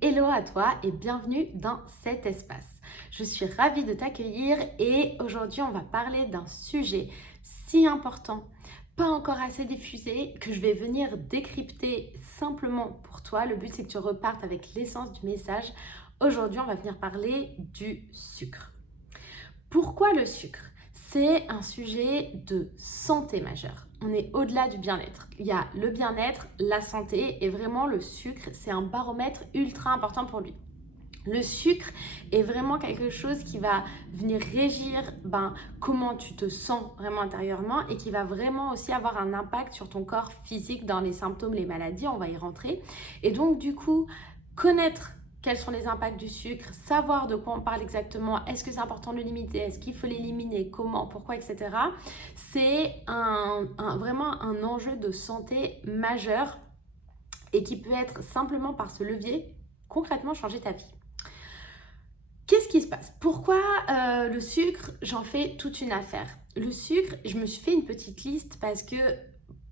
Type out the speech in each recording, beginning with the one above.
Hello à toi et bienvenue dans cet espace. Je suis ravie de t'accueillir et aujourd'hui on va parler d'un sujet si important, pas encore assez diffusé, que je vais venir décrypter simplement pour toi. Le but c'est que tu repartes avec l'essence du message. Aujourd'hui on va venir parler du sucre. Pourquoi le sucre? C'est un sujet de santé majeur. On est au-delà du bien-être. Il y a le bien-être, la santé et vraiment le sucre, c'est un baromètre ultra important pour lui. Le sucre est vraiment quelque chose qui va venir régir comment tu te sens vraiment intérieurement et qui va vraiment aussi avoir un impact sur ton corps physique dans les symptômes, les maladies, on va y rentrer. Et donc du coup, connaître quels sont les impacts du sucre, savoir de quoi on parle exactement, est-ce que c'est important de le limiter, est-ce qu'il faut l'éliminer, comment, pourquoi, etc. C'est vraiment un enjeu de santé majeur et qui peut être simplement par ce levier concrètement changer ta vie. Qu'est-ce qui se passe? Pourquoi le sucre, j'en fais toute une affaire? Le sucre, je me suis fait une petite liste parce que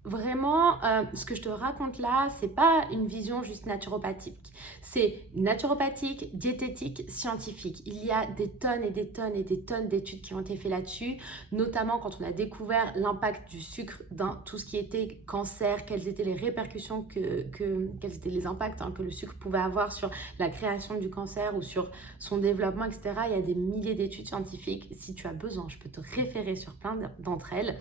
vraiment, ce que je te raconte là, c'est pas une vision juste naturopathique. C'est naturopathique, diététique, scientifique. Il y a des tonnes et des tonnes et des tonnes d'études qui ont été faites là-dessus, notamment quand on a découvert l'impact du sucre dans tout ce qui était cancer, quelles étaient les répercussions, quels étaient les impacts que le sucre pouvait avoir sur la création du cancer ou sur son développement, etc. Il y a des milliers d'études scientifiques. Si tu as besoin, je peux te référer sur plein d'entre elles.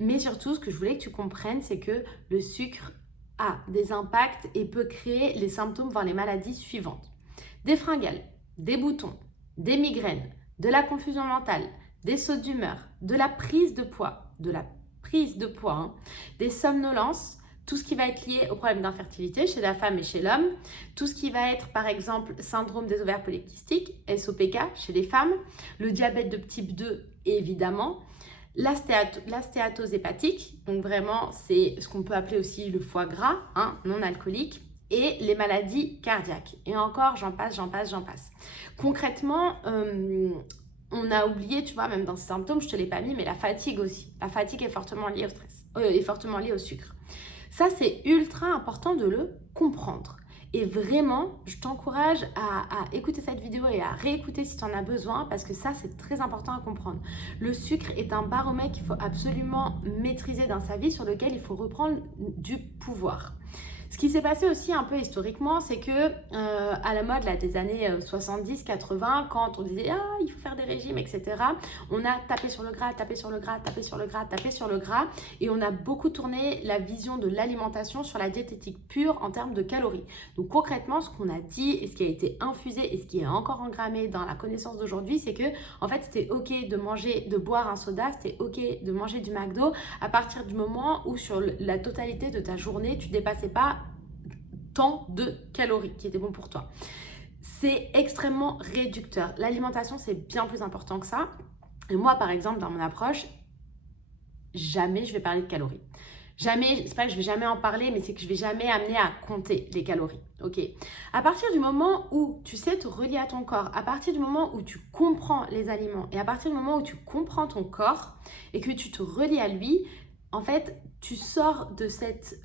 Mais surtout, ce que je voulais que tu comprennes, c'est que le sucre a des impacts et peut créer les symptômes, voire les maladies suivantes. Des fringales, des boutons, des migraines, de la confusion mentale, des sautes d'humeur, de la prise de poids, des somnolences, tout ce qui va être lié au problème d'infertilité chez la femme et chez l'homme, tout ce qui va être par exemple syndrome des ovaires polykystiques, SOPK chez les femmes, le diabète de type 2 évidemment, l'astéatose hépatique, donc vraiment c'est ce qu'on peut appeler aussi le foie gras, non alcoolique, et les maladies cardiaques. Et encore, j'en passe. Concrètement, on a oublié, tu vois, même dans ces symptômes, je te l'ai pas mis, mais la fatigue aussi. La fatigue est fortement liée au stress, est fortement liée au sucre. Ça, c'est ultra important de le comprendre. Et vraiment, je t'encourage à écouter cette vidéo et à réécouter si tu en as besoin parce que ça, c'est très important à comprendre. Le sucre est un baromètre qu'il faut absolument maîtriser dans sa vie sur lequel il faut reprendre du pouvoir. Ce qui s'est passé aussi un peu historiquement, c'est que à la mode là, des années 70-80, quand on disait il faut faire des régimes, etc., on a tapé sur le gras, et on a beaucoup tourné la vision de l'alimentation sur la diététique pure en termes de calories. Donc concrètement, ce qu'on a dit et ce qui a été infusé et ce qui est encore engrammé dans la connaissance d'aujourd'hui, c'est que en fait c'était ok de boire un soda, c'était ok de manger du McDo à partir du moment où sur la totalité de ta journée, tu dépassais pas tant de calories qui étaient bons pour toi. C'est extrêmement réducteur. L'alimentation, c'est bien plus important que ça. Et moi, par exemple, dans mon approche, jamais je vais parler de calories. Jamais, c'est pas que je vais jamais en parler, mais c'est que je vais jamais amener à compter les calories. Ok. À partir du moment où tu sais te relier à ton corps, à partir du moment où tu comprends les aliments et à partir du moment où tu comprends ton corps et que tu te relies à lui, en fait, tu sors de cette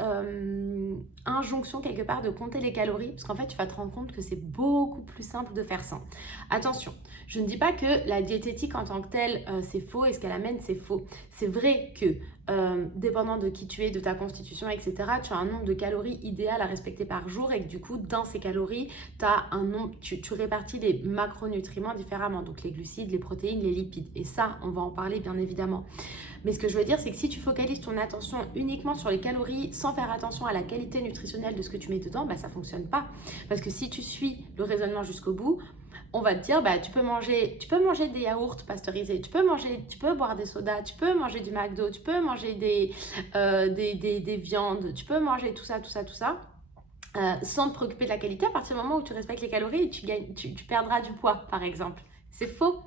injonction quelque part de compter les calories parce qu'en fait, tu vas te rendre compte que c'est beaucoup plus simple de faire ça. Attention, je ne dis pas que la diététique en tant que telle, c'est faux et ce qu'elle amène, c'est faux. C'est vrai que dépendant de qui tu es, de ta constitution, etc., tu as un nombre de calories idéal à respecter par jour et que du coup, dans ces calories, tu répartis les macronutriments différemment, donc les glucides, les protéines, les lipides. Et ça, on va en parler bien évidemment. Mais ce que je veux dire, c'est que si tu focalises ton attention uniquement sur les calories sans faire attention à la qualité nutritionnelle de ce que tu mets dedans, ça ne fonctionne pas. Parce que si tu suis le raisonnement jusqu'au bout, on va te dire, tu peux manger des yaourts pasteurisés, tu peux boire des sodas, tu peux manger du McDo, tu peux manger des viandes, tu peux manger tout ça. Sans te préoccuper de la qualité, à partir du moment où tu respectes les calories, tu perdras du poids, par exemple. C'est faux.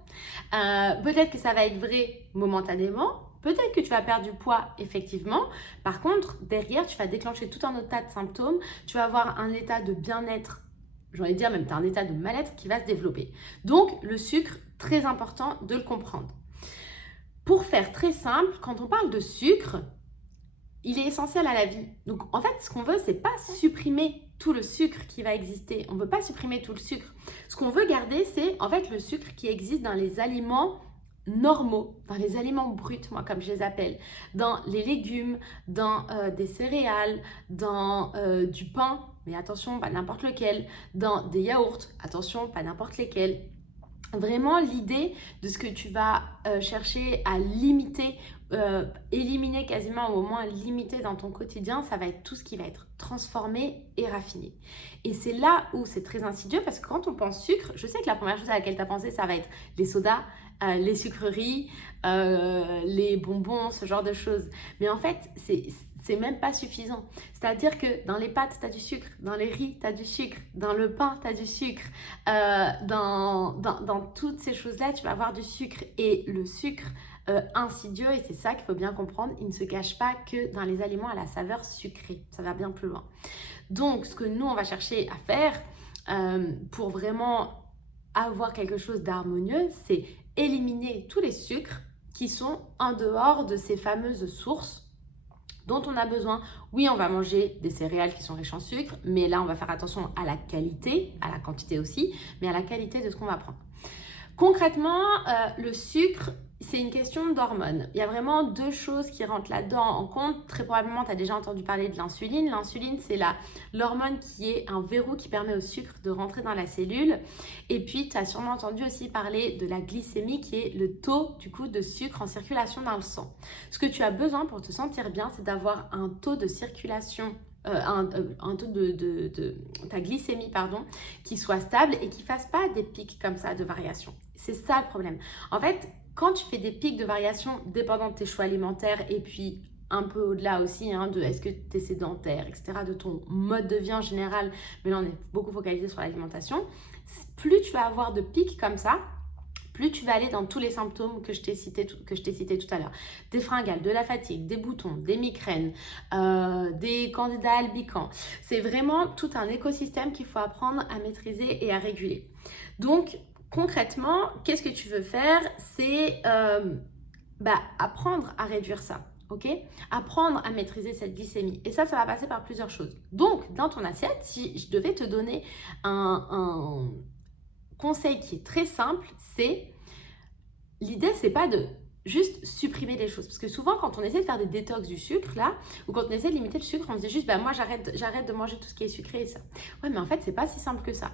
Peut-être que ça va être vrai momentanément, peut-être que tu vas perdre du poids, effectivement. Par contre, derrière, tu vas déclencher tout un autre tas de symptômes. Tu vas avoir un état de bien-être, j'ai envie de dire même tu as un état de mal-être qui va se développer. Donc, le sucre, très important de le comprendre. Pour faire très simple, quand on parle de sucre, il est essentiel à la vie. Donc, en fait, ce qu'on veut, c'est pas supprimer tout le sucre qui va exister. On ne veut pas supprimer tout le sucre. Ce qu'on veut garder, c'est en fait le sucre qui existe dans les aliments normaux, dans les aliments bruts, moi comme je les appelle, dans les légumes, dans des céréales, dans du pain, mais attention, pas n'importe lequel, dans des yaourts, attention, pas n'importe lesquels. Vraiment l'idée de ce que tu vas chercher à limiter, éliminer quasiment ou au moins limiter dans ton quotidien, ça va être tout ce qui va être transformé et raffiné. Et c'est là où c'est très insidieux parce que quand on pense sucre, je sais que la première chose à laquelle tu as pensé, ça va être les sodas, les sucreries, les bonbons, ce genre de choses. Mais en fait, c'est même pas suffisant. C'est-à-dire que dans les pâtes, tu as du sucre, dans les riz, tu as du sucre, dans le pain, tu as du sucre, dans toutes ces choses-là, tu vas avoir du sucre. Et le sucre insidieux, et c'est ça qu'il faut bien comprendre, il ne se cache pas que dans les aliments à la saveur sucrée. Ça va bien plus loin. Donc, ce que nous, on va chercher à faire pour vraiment avoir quelque chose d'harmonieux, c'est éliminer tous les sucres qui sont en dehors de ces fameuses sources dont on a besoin. Oui, on va manger des céréales qui sont riches en sucre, mais là, on va faire attention à la qualité, à la quantité aussi, mais à la qualité de ce qu'on va prendre. Concrètement, le sucre, c'est une question d'hormones. Il y a vraiment deux choses qui rentrent là-dedans en compte. Très probablement, tu as déjà entendu parler de l'insuline. L'insuline, c'est l'hormone qui est un verrou qui permet au sucre de rentrer dans la cellule. Et puis, tu as sûrement entendu aussi parler de la glycémie qui est le taux du coup de sucre en circulation dans le sang. Ce que tu as besoin pour te sentir bien, c'est d'avoir un taux de circulation un taux de ta glycémie qui soit stable et qui ne fasse pas des pics comme ça de variation. C'est ça le problème. En fait, quand tu fais des pics de variation dépendant de tes choix alimentaires et puis un peu au-delà aussi de est-ce que tu es sédentaire, etc., de ton mode de vie en général, mais là on est beaucoup focalisé sur l'alimentation, plus tu vas avoir de pics comme ça, plus tu vas aller dans tous les symptômes que je t'ai cités tout à l'heure. Des fringales, de la fatigue, des boutons, des migraines, des candidats albicans. C'est vraiment tout un écosystème qu'il faut apprendre à maîtriser et à réguler. Donc, concrètement, qu'est-ce que tu veux faire? C'est apprendre à réduire ça. Ok, apprendre à maîtriser cette glycémie. Et ça va passer par plusieurs choses. Donc, dans ton assiette, si je devais te donner un conseil qui est très simple, c'est l'idée, c'est pas de juste supprimer des choses. Parce que souvent, quand on essaie de faire des détox du sucre, là, ou quand on essaie de limiter le sucre, on se dit juste, moi, j'arrête de manger tout ce qui est sucré et ça. Ouais, mais en fait, c'est pas si simple que ça.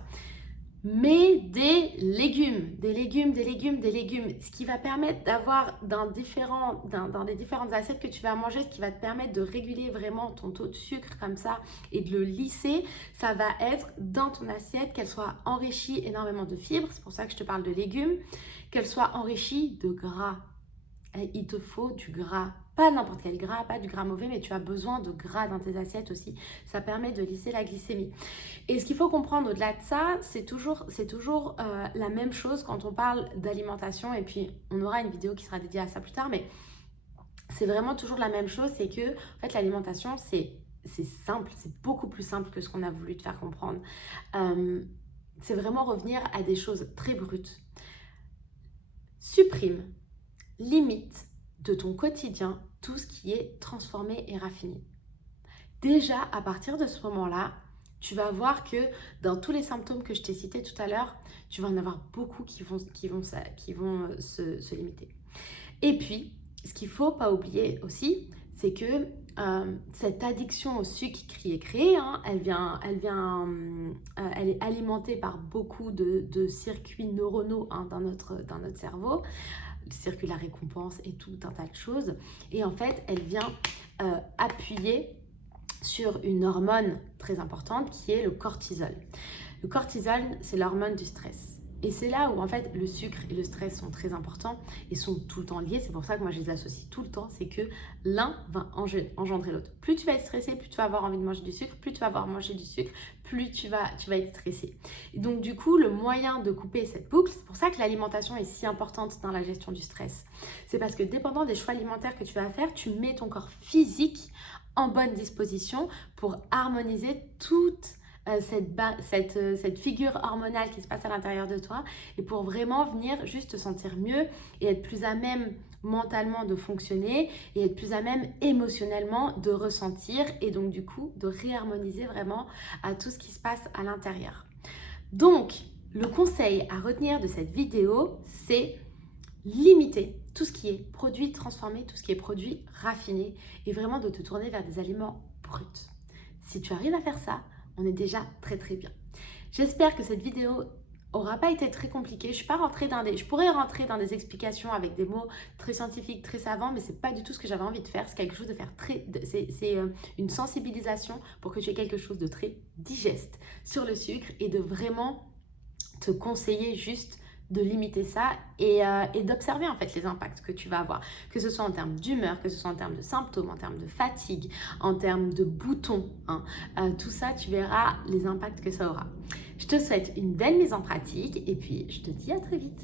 Mais des légumes, ce qui va permettre d'avoir dans les différentes assiettes que tu vas manger, ce qui va te permettre de réguler vraiment ton taux de sucre comme ça et de le lisser, ça va être dans ton assiette qu'elle soit enrichie énormément de fibres, c'est pour ça que je te parle de légumes, qu'elle soit enrichie de gras. Il te faut du gras, pas n'importe quel gras, pas du gras mauvais, mais tu as besoin de gras dans tes assiettes aussi. Ça permet de lisser la glycémie. Et ce qu'il faut comprendre au-delà de ça, c'est toujours la même chose quand on parle d'alimentation. Et puis, on aura une vidéo qui sera dédiée à ça plus tard, mais c'est vraiment toujours la même chose. C'est que, en fait, l'alimentation, c'est simple, c'est beaucoup plus simple que ce qu'on a voulu te faire comprendre. C'est vraiment revenir à des choses très brutes. Supprime, limite de ton quotidien tout ce qui est transformé et raffiné. Déjà, à partir de ce moment-là, tu vas voir que dans tous les symptômes que je t'ai cités tout à l'heure, tu vas en avoir beaucoup qui vont se limiter. Et puis, ce qu'il ne faut pas oublier aussi, c'est que cette addiction au sucre qui est créée, elle est alimentée par beaucoup de circuits neuronaux dans notre cerveau, le circuit de la récompense et tout un tas de choses. Et en fait, elle vient appuyer sur une hormone très importante qui est le cortisol. Le cortisol, c'est l'hormone du stress. Et c'est là où en fait le sucre et le stress sont très importants et sont tout le temps liés. C'est pour ça que moi je les associe tout le temps. C'est que l'un va engendrer l'autre. Plus tu vas être stressé, plus tu vas avoir envie de manger du sucre. Plus tu vas avoir mangé du sucre, plus tu vas être stressé. Et donc du coup, le moyen de couper cette boucle, c'est pour ça que l'alimentation est si importante dans la gestion du stress. C'est parce que dépendant des choix alimentaires que tu vas faire, tu mets ton corps physique en bonne disposition pour harmoniser toute cette figure hormonale qui se passe à l'intérieur de toi et pour vraiment venir juste te sentir mieux et être plus à même mentalement de fonctionner et être plus à même émotionnellement de ressentir et donc du coup de réharmoniser vraiment à tout ce qui se passe à l'intérieur. Donc, le conseil à retenir de cette vidéo, c'est limiter tout ce qui est produit transformé, tout ce qui est produit raffiné et vraiment de te tourner vers des aliments bruts. Si tu arrives à faire ça, on est déjà très très bien. J'espère que cette vidéo aura pas été très compliquée. Je pourrais rentrer dans des explications avec des mots très scientifiques, très savants, mais c'est pas du tout ce que j'avais envie de faire. C'est quelque chose de faire c'est une sensibilisation pour que tu aies quelque chose de très digeste sur le sucre et de vraiment te conseiller juste de limiter ça et d'observer en fait les impacts que tu vas avoir, que ce soit en termes d'humeur, que ce soit en termes de symptômes, en termes de fatigue, en termes de boutons, hein. Tout ça, tu verras les impacts que ça aura. Je te souhaite une belle mise en pratique et puis je te dis à très vite.